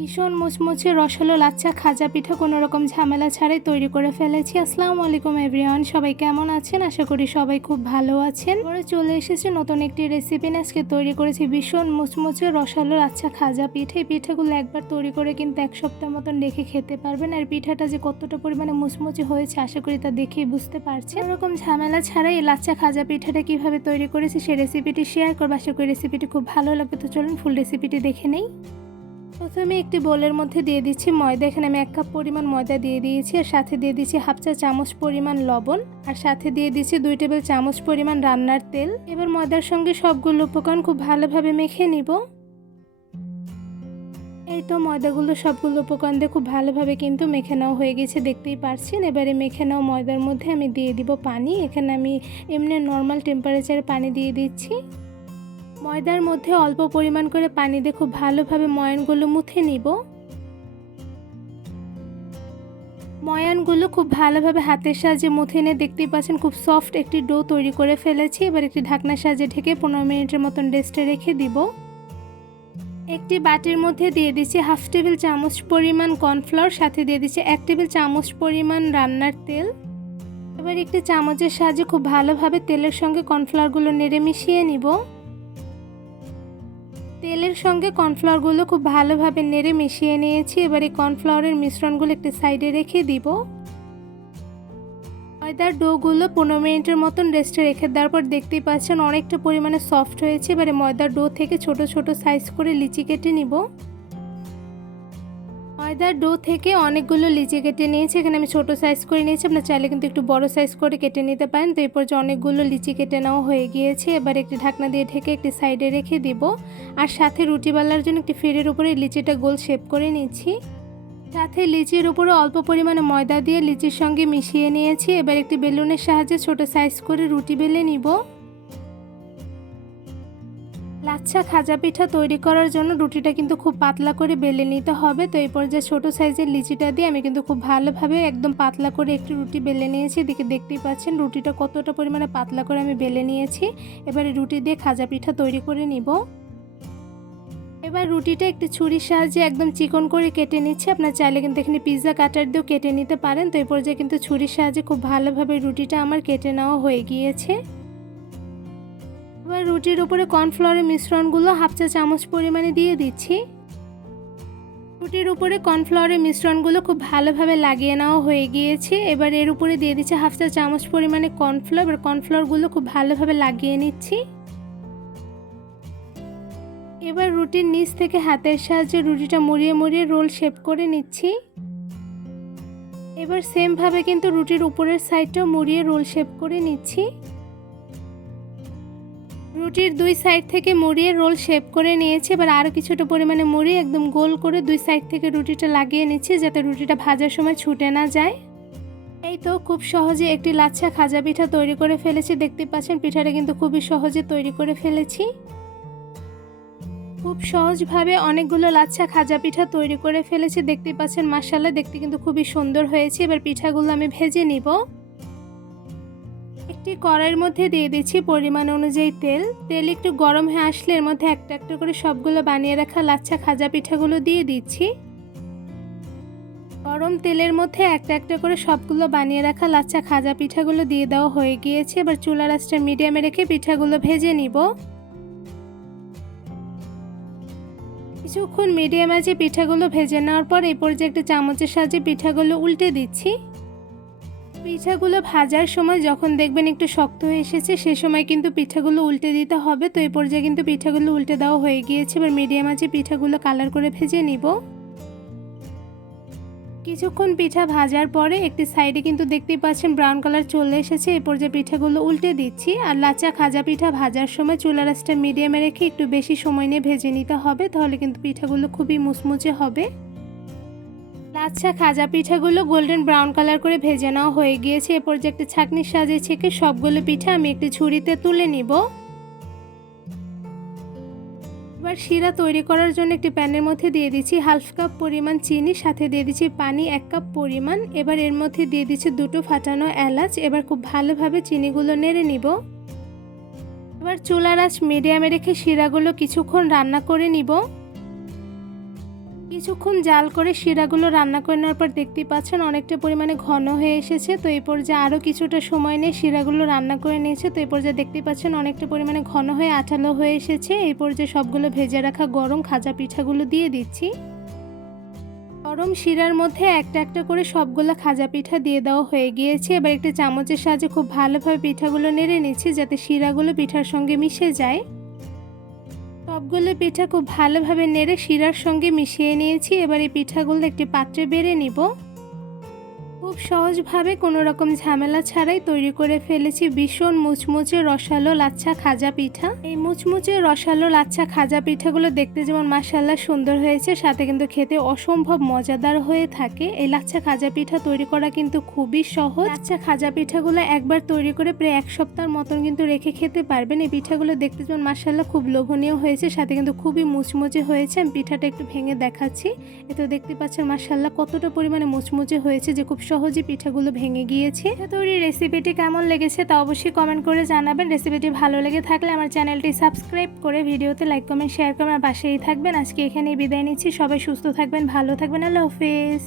ভীষণ মুচমুচে রসালো লাচ্ছা খাজা পিঠা কোনো রকম ঝামেলা ছাড়াই তৈরি করে ফেলেছি। আসসালামু আলাইকুম এভরিওয়ান, সবাই কেমন আছেন? আশা করি সবাই খুব ভালো আছেন। পরে চলে এসেছে নতুন একটি রেসিপি নিয়ে। আজকে তৈরি করেছি ভীষণ মুচমুচে রসালো লাচ্ছা খাজা পিঠা। এই পিঠাগুলো একবার তৈরি করে কিন্তু এক সপ্তাহ মতন রেখে খেতে পারবেন। আর পিঠাটা যে কতটা পরিমাণে মুচমুচে হয়েছে আশা করি তা দেখেই বুঝতে পারছেন। এরকম ঝামেলা ছাড়াই এই লাচ্ছা খাজা পিঠাটা কিভাবে তৈরি করেছি সেই রেসিপিটি শেয়ার করবো। আশা করি রেসিপিটি খুব ভালো লাগবে। তো চলুন ফুল রেসিপিটি দেখে নেই। প্রথমে একটি বোলের মধ্যে দিয়ে দিচ্ছি ময়দা। এখানে আমি 1 কাপ পরিমাণ ময়দা দিয়ে দিয়েছি। আর সাথে দিয়ে দিচ্ছি হাফ চা চামচ পরিমাণ লবণ। আর সাথে দিয়ে দিচ্ছি 2 টেবিল চামচ পরিমাণ রান্নার তেল। এবার ময়দার সঙ্গে সবগুলো উপকরণ খুব ভালোভাবে মেখে নিব। এই তো ময়দাগুলো সবগুলো উপকরণ দিয়ে খুব ভালোভাবে কিন্তু মেখে নেওয়া হয়ে গেছে, দেখতেই পারছেন। এবারে মেখে নেওয়া ময়দার মধ্যে আমি দিয়ে দিব পানি। এখানে আমি এমনি নর্মাল টেম্পারেচারে পানি দিয়ে দিচ্ছি। ময়দার মধ্যে অল্প পরিমাণ করে পানি দিয়ে খুব ভালোভাবে ময়ানগুলো মুথে নিব। ময়ানগুলো খুব ভালোভাবে হাতের সাহায্যে মুথে নিয়ে দেখতেই পাচ্ছেন খুব সফট একটি ডো তৈরি করে ফেলেছি। এবার একটি ঢাকনার সাহায্যে ঢেকে 15 মিনিটের মতন রেস্টে রেখে দিব। একটি বাটির মধ্যে দিয়ে দিচ্ছি হাফ টেবিল চামচ পরিমাণ কর্নফ্লাওয়ার, সাথে দিয়ে দিচ্ছি 1 টেবিল চামচ পরিমাণ রান্নার তেল। এবার একটি চামচের সাহায্যে খুব ভালোভাবে তেলের সঙ্গে কর্নফ্লাওয়ারগুলো নেড়ে মিশিয়ে নিব। তেলের সঙ্গে কর্নফ্লাওয়ারগুলো খুব ভালোভাবে নেড়ে মিশিয়ে নিয়েছি। এবার এই কর্নফ্লাওয়ারের মিশ্রণগুলো একটি সাইডে রেখে দিব। ময়দার ডোগুলো 15 মিনিটের মতন রেস্টে রেখে দেওয়ার পর দেখতেই পাচ্ছেন অনেকটা পরিমাণে সফট হয়েছে। এবারে ময়দার ডো থেকে ছোট ছোট সাইজ করে লিচি কেটে নিব। ময়দার ডো থেকে অনেকগুলো লিচি কেটে নিয়েছি। এখানে আমি ছোট সাইজ করে নিয়েছি, আপনার চাইলে কিন্তু একটু বড় সাইজ করে কেটে নিতে পারেন। তো এরপর যে অনেকগুলো লিচি কেটে নেওয়া হয়ে গিয়েছে, এবার একটি ঢাকনা দিয়ে ঢেকে একটি সাইডে রেখে দিব। আর সাথে রুটি বেলার জন্য একটি ফিরের উপরে লিচিটা গোল শেপ করে নিচ্ছি। সাথে লিচির উপরে অল্প পরিমাণে ময়দা দিয়ে লিচির সঙ্গে মিশিয়ে নিয়েছি। এবার একটি বেলুনের সাহায্যে ছোট সাইজ করে রুটি বেলে নিব। লাচ্ছা খাজা পিঠা তৈরি করার জন্য রুটিটা কিন্তু খুব পাতলা করে বেলে নিতে হবে। তো এই পর্যায়ে ছোট সাইজের লিচিটা দিয়ে আমি কিন্তু খুব ভালোভাবে একদম পাতলা করে একটি রুটি বেলে নিয়েছি। এদিকে দেখতেই পাচ্ছেন রুটিটা কতটা পরিমাণে পাতলা করে আমি বেলে নিয়েছি। এবারে রুটি দিয়ে খাজা পিঠা তৈরি করে নিব। এবার রুটিটা একটি ছুরির সাহায্যে একদম চিকন করে কেটে নিচ্ছি। আপনার চাইলে কিন্তু এখানে পিৎজা কাটার দিয়েও কেটে নিতে পারেন। তো এই পর্যায়ে কিন্তু ছুরির সাহায্যে খুব ভালোভাবে রুটিটা আমার কেটে নেওয়া হয়ে গিয়েছে। এবার রুটির উপরে কর্নফ্লাওয়ারের মিশ্রণগুলো হাফ চা চামচ পরিমাণে দিয়ে দিচ্ছি। রুটির উপরে কর্নফ্লাওয়ারের মিশ্রণগুলো খুব ভালোভাবে লাগিয়ে নেওয়া হয়ে গিয়েছে। এবার এর উপরে দিয়ে দিচ্ছি হাফ চা চামচ পরিমাণে কর্নফ্লাওয়ার। কর্নফ্লাওয়ারগুলো খুব ভালোভাবে লাগিয়ে নিচ্ছি। এবার রুটির নিচ থেকে হাতের সাহায্যে রুটিটা মুড়িয়ে মুড়িয়ে রোল শেপ করে নিচ্ছি। এবার সেমভাবে কিন্তু রুটির উপরের সাইডটাও মুড়িয়ে রোল শেপ করে নিচ্ছি। রুটির 2 সাইড থেকে মুড়িয়ে রোল শেপ করে নিয়েছি। এবার আরও কিছুটা পরিমাণে মুড়িয়ে একদম গোল করে 2 সাইড থেকে রুটিটা লাগিয়ে নিচ্ছি, যাতে রুটিটা ভাজার সময় ছুটে না যায়। এই তো খুব সহজে একটি লাচ্ছা খাজা পিঠা তৈরি করে ফেলেছি। দেখতে পাচ্ছেন পিঠাটা কিন্তু খুবই সহজে তৈরি করে ফেলেছি। খুব সহজভাবে অনেকগুলো লাচ্ছা খাজা পিঠা তৈরি করে ফেলেছি। দেখতে পাচ্ছেন মাশাআল্লাহ, দেখতে কিন্তু খুবই সুন্দর হয়েছে। এবার পিঠাগুলো আমি ভেজে নিব। একটি কড়াইয়ের মধ্যে দিয়ে দিচ্ছি পরিমাণ অনুযায়ী তেল। তেল একটু গরম হয়ে আসলে এর মধ্যে একটা একটা করে সবগুলো বানিয়ে রাখা লাচ্ছা খাজা পিঠাগুলো দিয়ে দিচ্ছি। গরম তেলের মধ্যে একটা একটা করে সবগুলো বানিয়ে রাখা লাচ্ছা খাজা পিঠাগুলো দিয়ে দেওয়া হয়ে গিয়েছে। এবার চুলার আঁচটা মিডিয়ামে রেখে পিঠাগুলো ভেজে নিব। কিছুক্ষণ মিডিয়াম আঁচে পিঠাগুলো ভেজে নেওয়ার পর এই পর্যায়ে একটা চামচের সাহায্যে পিঠাগুলো উল্টে দিচ্ছি। পিঠাগুলো ভাজার সময় যখন দেখবেন একটু শক্ত হয়ে এসেছে সে সময় কিন্তু পিঠাগুলো উল্টে দিতে হবে। তো এই পর্যায়ে কিন্তু পিঠাগুলো উল্টে দেওয়া হয়ে গিয়েছে। এবার মিডিয়াম আঁচে পিঠাগুলো কালার করে ভেজে নিব। কিছুক্ষণ পিঠা ভাজার পরে একটি সাইডে কিন্তু দেখতেই পাচ্ছেন ব্রাউন কালার চলে এসেছে। এই পর্যায়ে পিঠাগুলো উল্টে দিচ্ছি। আর লাচ্ছা খাজা পিঠা ভাজার সময় চুলার আঁচটা মিডিয়ামে রেখে একটু বেশি সময় নিয়ে ভেজে নিতে হবে, তাহলে কিন্তু পিঠাগুলো খুবই মুচমুচে হবে। লাচ্ছা খাজা পিঠাগুলো গোল্ডেন ব্রাউন কালার করে ভেজে নেওয়া হয়ে গিয়েছে। এরপর যে একটা ছাঁকনির সাহায্যে ছেঁকে সবগুলো পিঠা আমি একটি ঝুড়িতে তুলে নিব। এবার শিরা তৈরি করার জন্য একটি প্যানের মধ্যে দিয়ে দিচ্ছি হাফ কাপ পরিমাণ চিনি, সাথে দিয়ে দিচ্ছি পানি 1 কাপ পরিমাণ। এবার এর মধ্যে দিয়ে দিচ্ছি 2টো ফাটানো এলাচ। এবার খুব ভালোভাবে চিনিগুলো নেড়ে নিব। এবার চুলার আঁচ মিডিয়ামে রেখে শিরাগুলো কিছুক্ষণ রান্না করে নিব। কিছুক্ষণ জাল করে শিরাগুলো রান্না করে নেওয়ার পর দেখতেই পাচ্ছেন অনেকটা পরিমাণে ঘন হয়ে এসেছে। তো এই পর্যায়ে আরও কিছুটা সময় নিয়ে শিরাগুলো রান্না করে নিয়েছে। তো এই পর্যায়ে দেখতেই পাচ্ছেন অনেকটা পরিমাণে ঘন হয়ে আঠালো হয়ে এসেছে। এই পর্যায়ে সবগুলো ভেজে রাখা গরম খাজা পিঠাগুলো দিয়ে দিচ্ছি। গরম শিরার মধ্যে একটা একটা করে সবগুলো খাজা পিঠা দিয়ে দেওয়া হয়ে গিয়েছে। এবার একটি চামচের সাহায্যে খুব ভালোভাবে পিঠাগুলো নেড়ে নিচ্ছি যাতে শিরাগুলো পিঠার সঙ্গে মিশে যায়। সবগুলো পিঠা খুব ভালোভাবে নেড়ে শিরার সঙ্গে মিশিয়ে নিয়েছি। এবার এই পিঠাগুলো একটি পাত্রে বেড়ে নিব। খুব সহজভাবে কোনো রকম ঝামেলা ছাড়াই তৈরি করে ফেলেছি ভীষণ মুচমুচে রসালো লাচ্ছা খাজা পিঠা। এই মুচমুচে রসালো লাচ্ছা খাজা পিঠাগুলো দেখতে যেমন মাশাআল্লাহ সুন্দর হয়েছে, সাথে কিন্তু খেতে অসম্ভব মজাদার হয়ে থাকে। এই লাচ্ছা খাজা পিঠা তৈরি করা কিন্তু খুবই সহজ। লাচ্ছা খাজা পিঠাগুলো একবার তৈরি করে প্রায় এক সপ্তাহের মতন কিন্তু রেখে খেতে পারবেন। এই পিঠাগুলো দেখতে যেমন মাশাআল্লাহ খুব লোভনীয় হয়েছে, সাথে কিন্তু খুবই মুচমুচে হয়েছে। আমি পিঠাটা একটু ভেঙে দেখাচ্ছি। এতে দেখতে পাচ্ছেন মাশাআল্লাহ কতটা পরিমাণে মুচমুচে হয়েছে যে খুব সহজে পিঠাগুলো ভেঙে গিয়েছে। তৈরি রেসিপিটি কেমন লেগেছে তা অবশ্যই কমেন্ট করে জানাবেন। রেসিপিটি ভালো লেগে থাকলে আমার চ্যানেলটি সাবস্ক্রাইব করে ভিডিওতে লাইক কমেন্ট শেয়ার করে আমার পাশেই থাকবেন। আজকে এখানেই বিদায় নিচ্ছি। সবাই সুস্থ থাকবেন, ভালো থাকবেন। আল্লাহ হাফেজ।